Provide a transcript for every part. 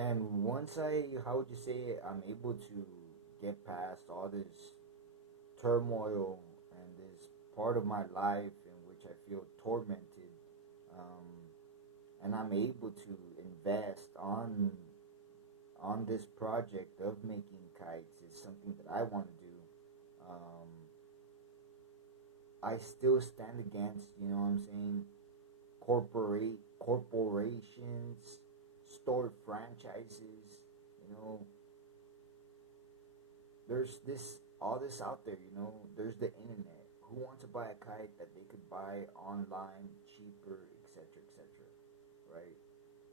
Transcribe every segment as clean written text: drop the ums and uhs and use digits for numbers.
And once I, how would you say it, I'm able to get past all this turmoil and this part of my life in which I feel tormented, um, and I'm able to invest on this project of making kites is something that I want to do. Um, I still stand against, you know what I'm saying, corporations, store franchises, you know, there's this all this out there, you know, there's the internet. Who wants to buy a kite that they could buy online cheaper, etc., etc., right?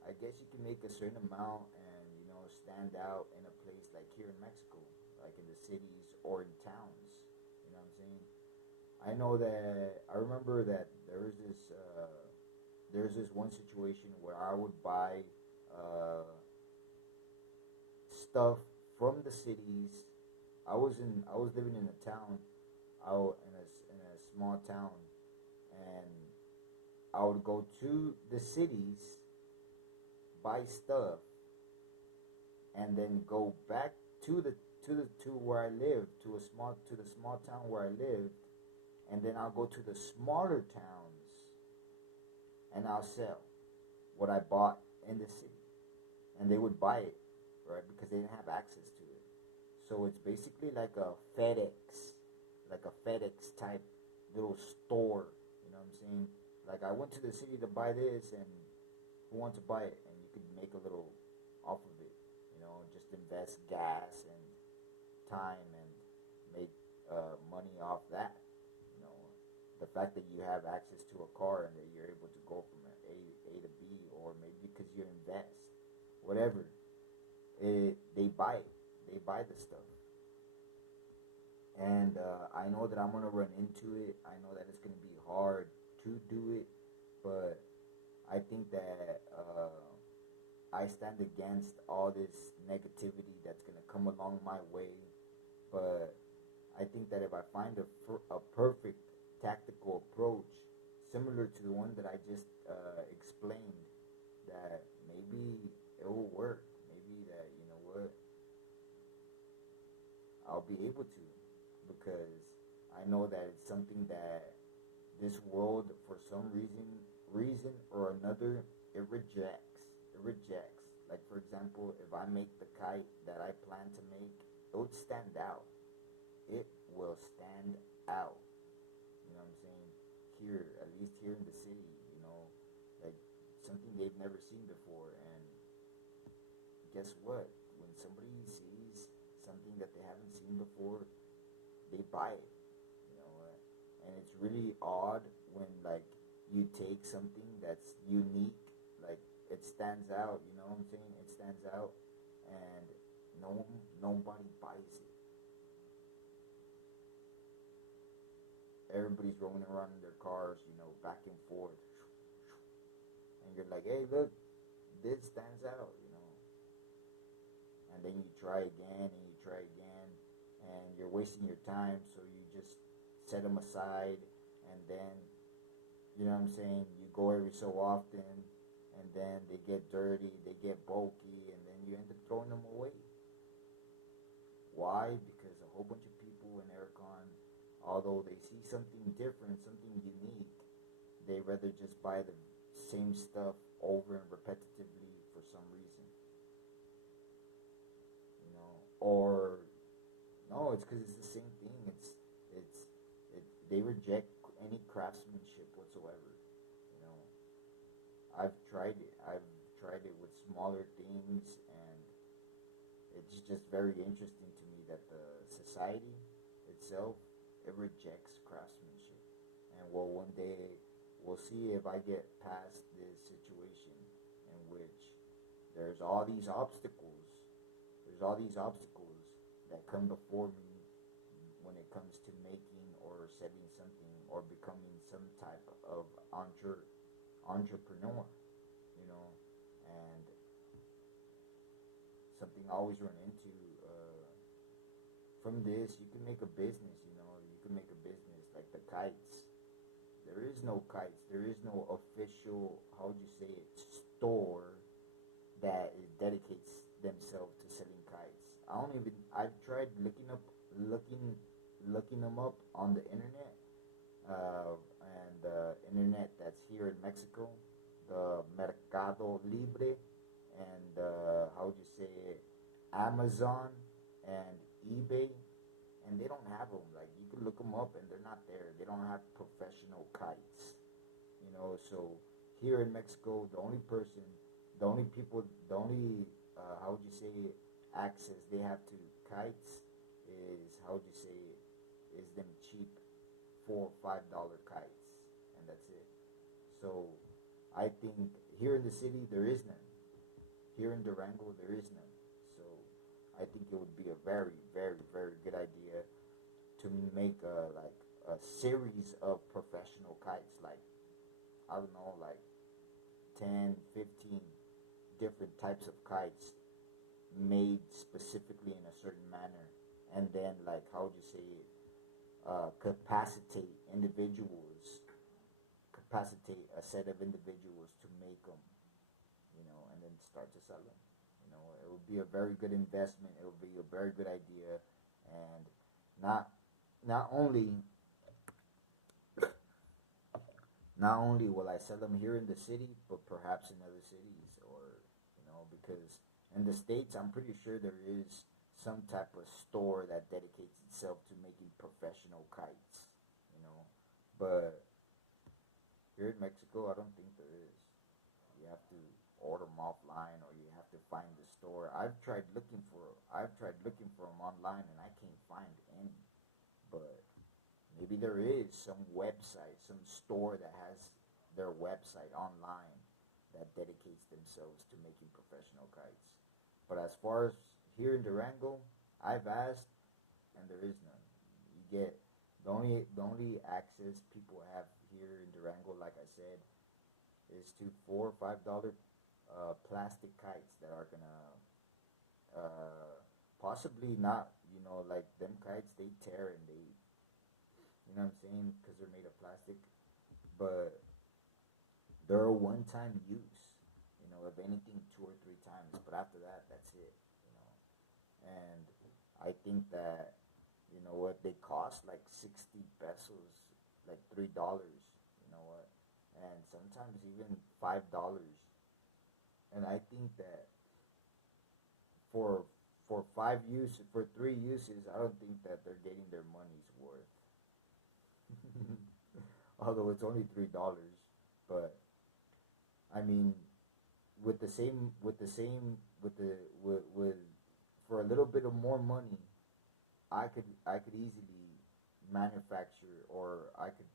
I guess you can make a certain amount and, you know, stand out in a place like here in Mexico, like in the cities or in towns, you know what I'm saying? I know that I remember that there's this one situation where I would buy uh, stuff from the cities. I was living in a town, in a small town, and I would go to the cities, buy stuff, and then go back to to where I lived, to the small town where I lived, and then I'll go to the smaller towns and I'll sell what I bought in the city, and they would buy it, right? Because they didn't have access to it. So it's basically like a FedEx type little store. You know what I'm saying? Like I went to the city to buy this, and who wants to buy it? And you could make a little off of it. You know, just invest gas and time and make money off that. You know, the fact that you have access to a car and that you're able to go from A to B, or maybe because you invest, whatever, they buy it. They buy the stuff. And I know that I'm gonna run into it. I know that it's gonna be hard to do it, but I think that I stand against all this negativity that's gonna come along my way. But I think that if I find a perfect tactical approach, similar to the one that I just explained, that maybe it will work. Maybe that, you know what, I'll be able to, because I know that it's something that this world, for some reason or another, it rejects. It rejects. Like for example, if I make the kite that I plan to make, it would stand out. It will stand out. You know what I'm saying? Here, at least here in the city, you know, like something they've never seen before. And guess what? When somebody sees something that they haven't seen before, they buy it. You know, and it's really odd when like you take something that's unique, like it stands out. You know what I'm saying? It stands out, and nobody buys it. Everybody's rolling around in their cars, you know, back and forth, and you're like, hey, look, this stands out, you know. And then you try again and you try again, and you're wasting your time, so you just set them aside, and then, you know what I'm saying, you go every so often, and then they get dirty, they get bulky, and then you end up throwing them away. Why? Because a whole bunch of people in Aircon, although they see something different, something unique, they rather just buy the same stuff over and repetitively for some reason, you know. Or no, it's because it's the same thing. It's they reject any craftsmanship whatsoever, you know. I've tried it. I've tried it with smaller things, and it's just very interesting to me that the society itself, it rejects craftsmanship. And well, one day we'll see if I get past this situation in which there's all these obstacles. There's all these obstacles that come before me when it comes to making or setting something or becoming some type of entrepreneur, you know. And something I always run into from this, you can make a business, you know. You can make a business like the kites. There is no kites. There is no official, how would you say it, store that is dedicates I don't even. I've tried looking, looking them up on the internet, and the internet that's here in Mexico, the Mercado Libre, and how would you say it, Amazon and eBay, and they don't have them. Like you can look them up, and they're not there. They don't have professional kites, So here in Mexico, the only people, the only how would you say it, access they have to kites is how would you say it, is them cheap $4 or $5 kites, and that's it. So I think here in the city there is none. Here in Durango there is none. So I think it would be a very, very, very good idea to make a series of professional kites, like I don't know, like 10, 15 different types of kites made specifically in a certain manner, and then like how would you say it, capacitate individuals, capacitate a set of individuals to make them, and then start to sell them. It would be a very good investment. It would be a very good idea, and not not only not only will I sell them here in the city, but perhaps in other cities, or because in the states, I'm pretty sure there is some type of store that dedicates itself to making professional kites, you know. But here in Mexico, I don't think there is. You have to order them offline, or you have to find the store. I've tried looking for them online, and I can't find any. But maybe there is some website, some store that has their website online that dedicates themselves to making professional kites. But as far as here in Durango, I've asked, and there is none. You get the only access people have here in Durango, like I said, is to $4 or $5 plastic kites that are gonna possibly not, like them kites, they tear and they, what I'm saying, because they're made of plastic, but they're a one-time use. If anything, two or three times, but after that, that's it. And I think that what they cost like 60 pesos, like $3. You know what? And sometimes even $5. And I think that for for 3 uses, I don't think that they're getting their money's worth. Although it's only $3, but I mean, with for a little bit of more money, I could easily manufacture, or I could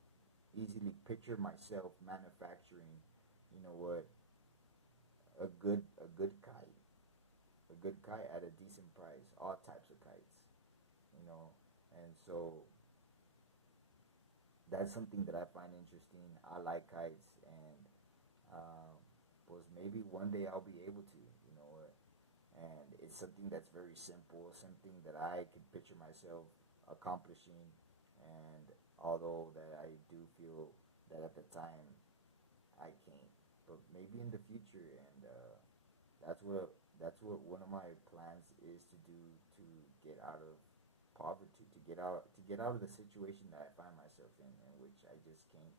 easily picture myself manufacturing, what, a good kite at a decent price, all types of kites, you know, and so that's something that I find interesting. I like kites, and was maybe one day I'll be able to, and it's something that's very simple, something that I could picture myself accomplishing, and although that I do feel that at the time I can't, but maybe in the future, and that's what one of my plans is to do, to get out of poverty, to get out of the situation that I find myself in which I just can't,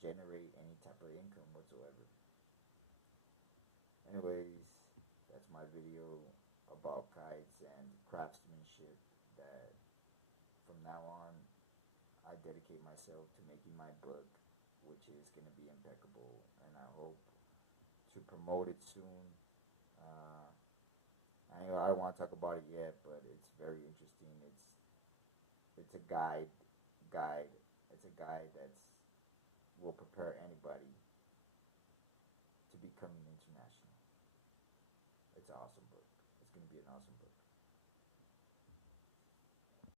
generate any type of income whatsoever. Anyways, that's my video about kites and craftsmanship. That from now on, I dedicate myself to making my book, which is going to be impeccable, and I hope to promote it soon. Uh, I don't want to talk about it yet, but it's very interesting. It's a guide. It's a guide that's will prepare anybody to become an international. It's an awesome book. It's going to be an awesome book.